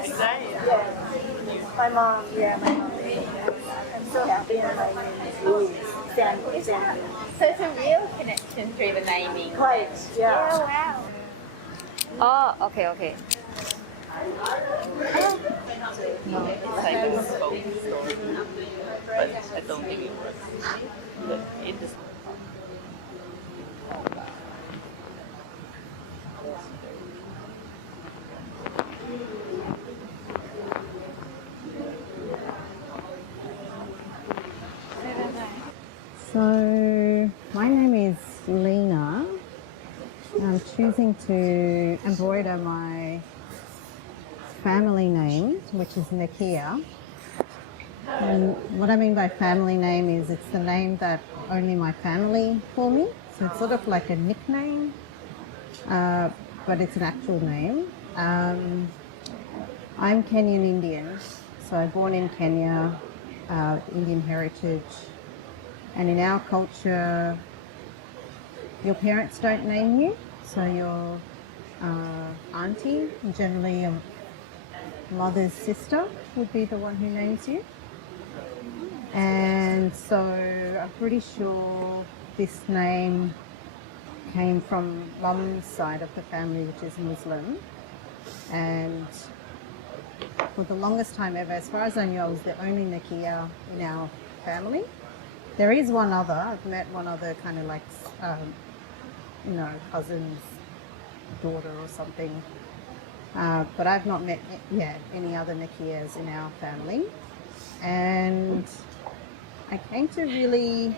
Yes. Exactly. Yeah. My mom. I'm so happy that my name is Louise. Sandla. So it's a real connection through the naming. Quite. Yeah. wow. Oh, okay. No, it's like a folk story, but I don't think it was. But it is. So, my name is Lina. I'm choosing to embroider my family name, which is Nikki. And what I mean by family name is it's the name that only my family call me. So it's sort of like a nickname, but it's an actual name. I'm Kenyan Indian, so I'm born in Kenya, Indian heritage. And in our culture, your parents don't name you, so your auntie, generally your mother's sister, would be the one who names you. And so I'm pretty sure this name came from mum's side of the family, which is Muslim. And for the longest time ever, as far as I knew, I was the only Nakia in our family. There is one other. I've met one other kind of like, cousin's daughter or something. But I've not met any other Nikias in our family. And I came to really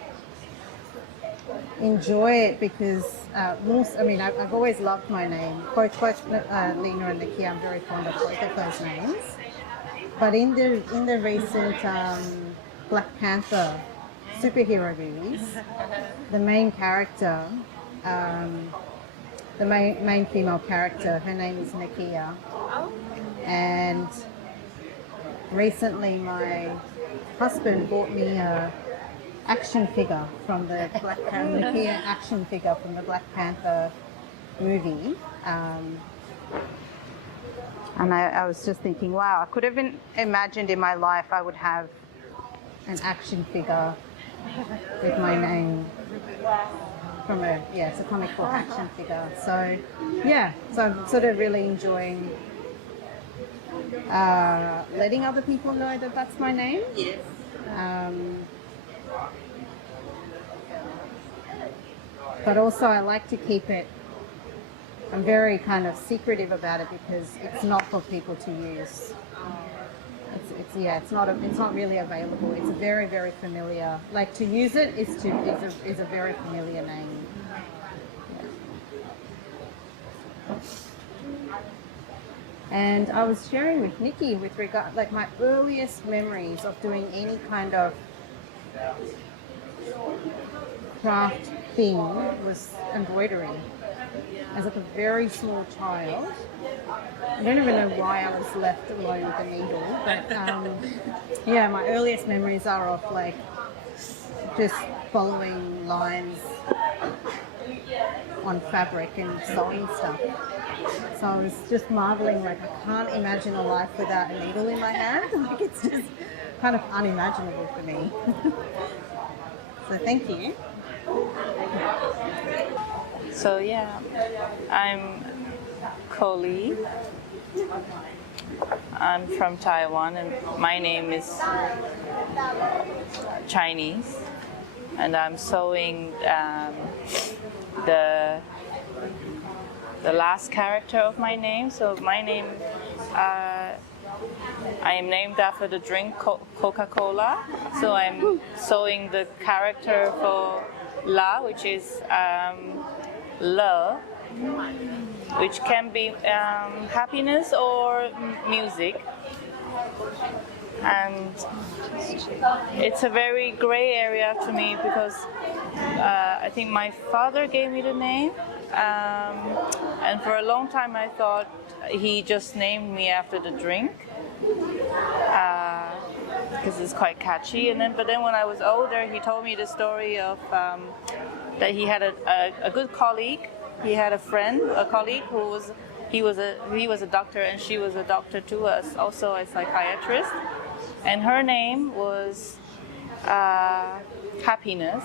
enjoy it because I've always loved my name. Both Lina and Nikki, I'm very fond of both of those names. But in the recent Black Panther superhero movies, the main character, the main female character, her name is Nakia. And recently my husband bought me a action figure from the Black Panther, Nakia action figure from the Black Panther movie. And I was just thinking, wow, I could have imagined in my life I would have an action figure with my name from it's a comic book action figure. So I'm sort of really enjoying letting other people know that that's my name. Yes. But also I like to keep it, I'm very kind of secretive about it because it's not for people to use. It's not really available. It's a very, very familiar, like to use it is a very familiar name. Yeah. And I was sharing with Nikki with regard, like my earliest memories of doing any kind of craft thing was embroidery. As like a very small child, I don't even know why I was left alone with a needle, but my earliest memories are of like just following lines on fabric and sewing stuff. So I was just marveling, like I can't imagine a life without a needle in my hand. Like it's just kind of unimaginable for me. So thank you. So yeah, I'm KoLe. I'm from Taiwan and my name is Chinese. And I'm sewing the last character of my name. So my name, I am named after the drink Coca-Cola. So I'm sewing the character for La, which is love, which can be happiness or music. And it's a very gray area to me because I think my father gave me the name, and for a long time I thought he just named me after the drink because it's quite catchy. But then when I was older, he told me the story of that he had a good colleague. He had a colleague who was he was a doctor and she was a doctor to us, also a psychiatrist. And her name was Happiness,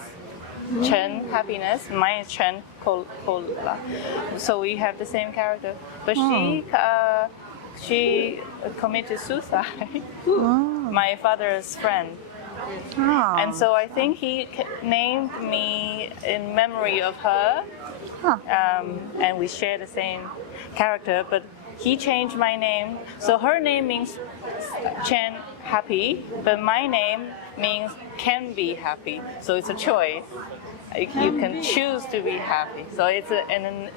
Chen Happiness. Mine is Chen KoLe. So we have the same character, but she committed suicide. My father's friend. And so I think he named me in memory of her, and we share the same character, but he changed my name. So her name means Chen Happy, but my name means can be happy. So it's a choice. You can choose to be happy. So it's an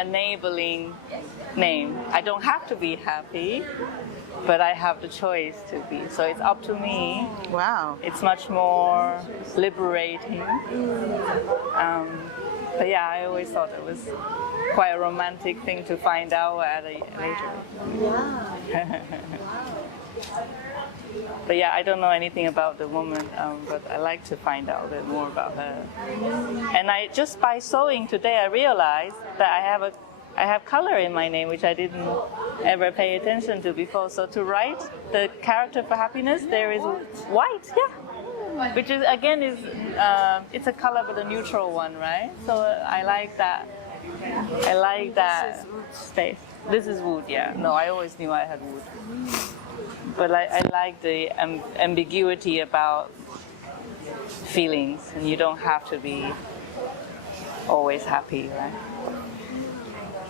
enabling name. I don't have to be happy, but I have the choice to be. So it's up to me. Wow. It's much more liberating. But yeah, I always thought it was quite a romantic thing to find out at a later. But yeah, I don't know anything about the woman, but I like to find out a bit more about her. And just by sewing today, I realized that I have color in my name, which I didn't ever pay attention to before. So to write the character for Happiness, there is white, which is again it's a color but a neutral one, right? So I like that. I like that space. This is wood, yeah. No, I always knew I had wood. But I like the ambiguity about feelings, and you don't have to be always happy, right?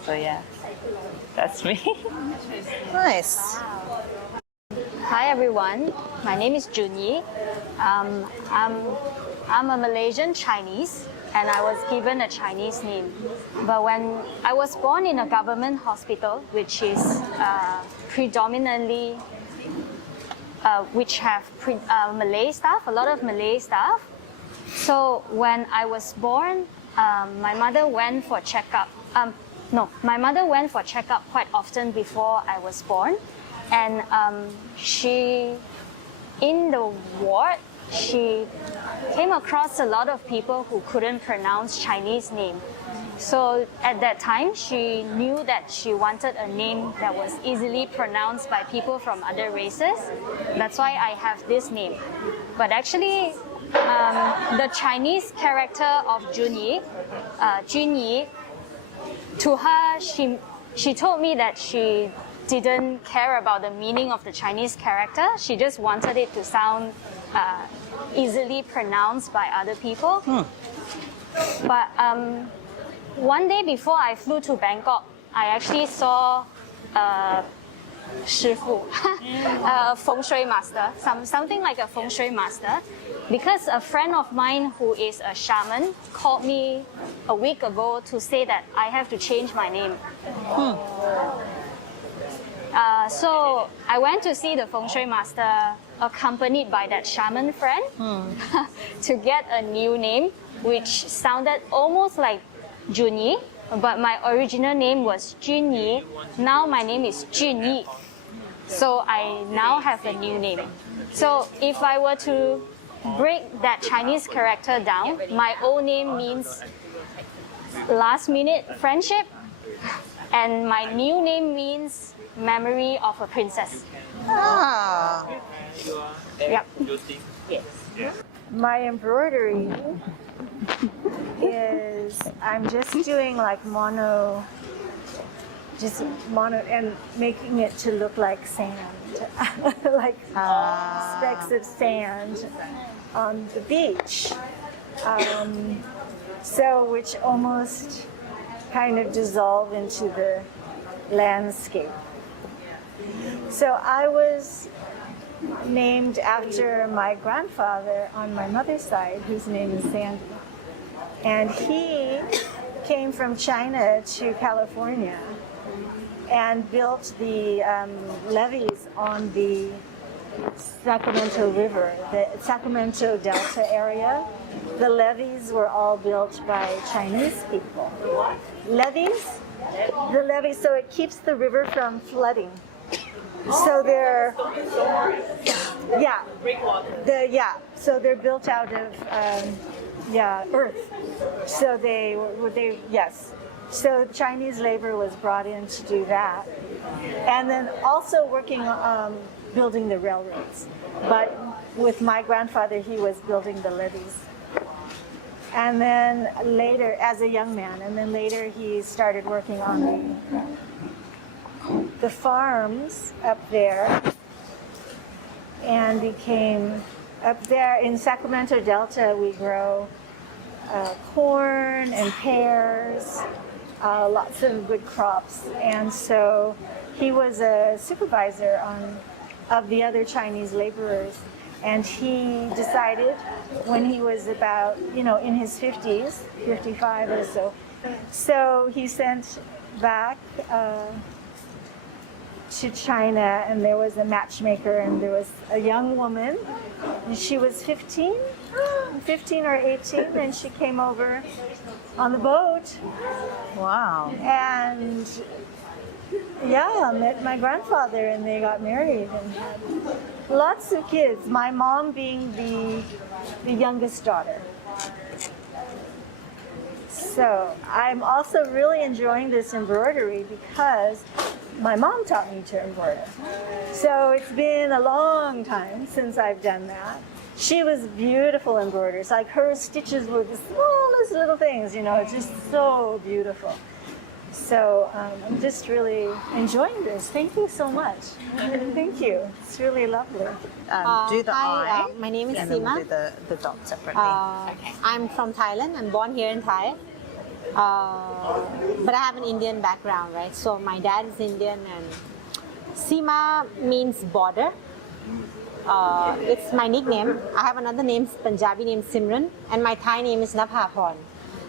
So yeah, that's me. Nice. Hi everyone, my name is Jun-Yi. I'm a Malaysian Chinese, and I was given a Chinese name. But when I was born in a government hospital, which is predominantly which have Malay staff, a lot of Malay staff. So when I was born, my mother went for checkup. My mother went for checkup quite often before I was born, and in the ward, she came across a lot of people who couldn't pronounce Chinese name. So at that time, she knew that she wanted a name that was easily pronounced by people from other races. That's why I have this name. But actually, the Chinese character of Jun-Yi, Jun-Yi, to her, she told me that she didn't care about the meaning of the Chinese character. She just wanted it to sound easily pronounced by other people. But one day before I flew to Bangkok, I actually saw a 师傅, a feng shui master, something like a feng shui master, because a friend of mine who is a shaman called me a week ago to say that I have to change my name. So I went to see the feng shui master accompanied by that shaman friend to get a new name, which sounded almost like Jun-Yi, but my original name was Jun-Yi. Now my name is Jun-Yi. So I now have a new name. So if I were to break that Chinese character down, my old name means last minute friendship, and my new name means memory of a princess. Ah. Yep. Yes. My embroidery is, I'm just doing like mono and making it to look like sand, like specks of sand on the beach. So which almost kind of dissolve into the landscape. So I was named after my grandfather on my mother's side, whose name is Sandla. And he came from China to California and built the levees on the Sacramento River, the Sacramento Delta area. The levees were all built by Chinese people. Levees? The levees, so it keeps the river from flooding. So they're, so they're built out of, earth. So So Chinese labor was brought in to do that. And then also working on building the railroads. But with my grandfather, he was building the levees. And then later, as a young man, and then later he started working on the farms up there and became, up there in Sacramento Delta, we grow corn and pears, lots of good crops. And so he was a supervisor of the other Chinese laborers. And he decided when he was about, in his 50s, 55 or so. So he sent back to China, and there was a matchmaker, and there was a young woman. And she was 15 or 18, and she came over on the boat. Wow. And yeah, met my grandfather, and they got married and had lots of kids. My mom being the youngest daughter. So I'm also really enjoying this embroidery because my mom taught me to embroider. So it's been a long time since I've done that. She was beautiful embroiderers. Like her stitches were the smallest little things, just so beautiful. So I'm just really enjoying this. Thank you so much. Thank you. It's really lovely. Do the Hi, eye. my name is and then Seema. we'll do the dot separately. I'm from Thailand. I'm born here in Thai. But I have an Indian background, right? So my dad is Indian, and Seema means border. It's my nickname. I have another name, Punjabi name Simran, and my Thai name is Napaporn.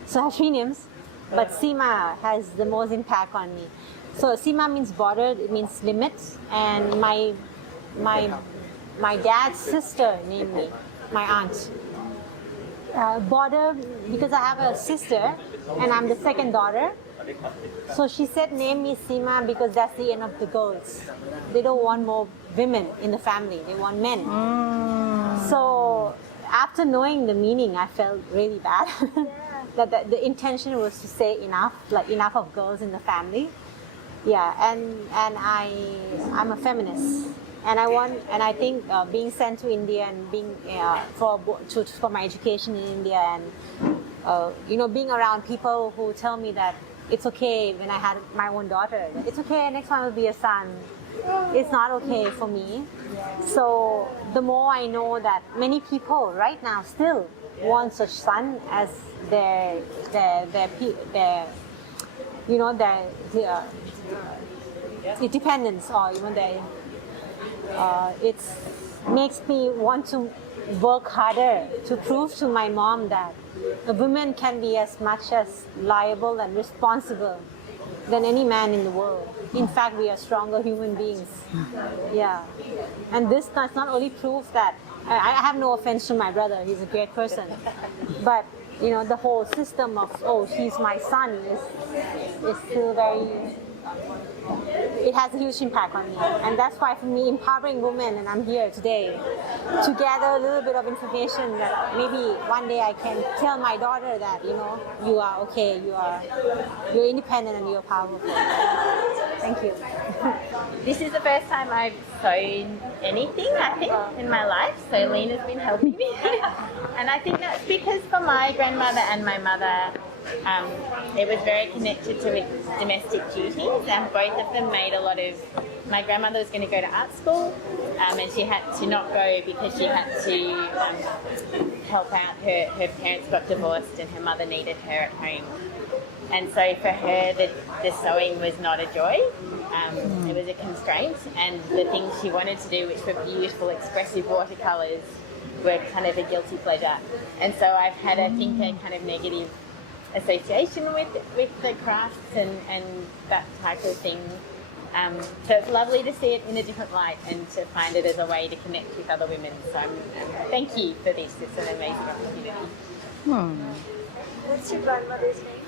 So I have 3 names, but Seema has the most impact on me. So Seema means border, it means limits, and my dad's sister named me, my aunt. Border, because I have a sister, and I'm the second daughter. So she said, name me Seema because that's the end of the girls. They don't want more women in the family, they want men. So after knowing the meaning, I felt really bad. that the intention was to say enough, like enough of girls in the family. Yeah, and I'm a feminist. And I think being sent to India and being for my education in India, and being around people who tell me that it's okay when I had my own daughter, it's okay, next one will be a son. It's not okay for me. So the more I know that many people right now still want such son as their dependents, or it makes me want to work harder to prove to my mom that a woman can be as much as liable and responsible than any man in the world. In fact, we are stronger human beings. Yeah. And this does not only prove that, I have no offense to my brother, he's a great person, but the whole system of, oh, he's my son is still very, it has a huge impact on me. And that's why for me, empowering women, and I'm here today to gather a little bit of information that maybe one day I can tell my daughter that, you are okay, you're independent and you're powerful. Thank you. This is the first time I've sewn anything, I think, in my life. So Lina's been helping me. And I think that's because for my grandmother and my mother, it was very connected to domestic duties, and both of them made a lot of. My grandmother was going to go to art school, and she had to not go because she had to help out. Her parents got divorced, and her mother needed her at home. And so for her, the sewing was not a joy. It was a constraint, and the things she wanted to do, which were beautiful, expressive watercolours, were kind of a guilty pleasure. And so I've had, I think, a kind of negative association with the crafts and that type of thing. So it's lovely to see it in a different light and to find it as a way to connect with other women. So thank you for this. It's an amazing opportunity. What's your grandmother's name?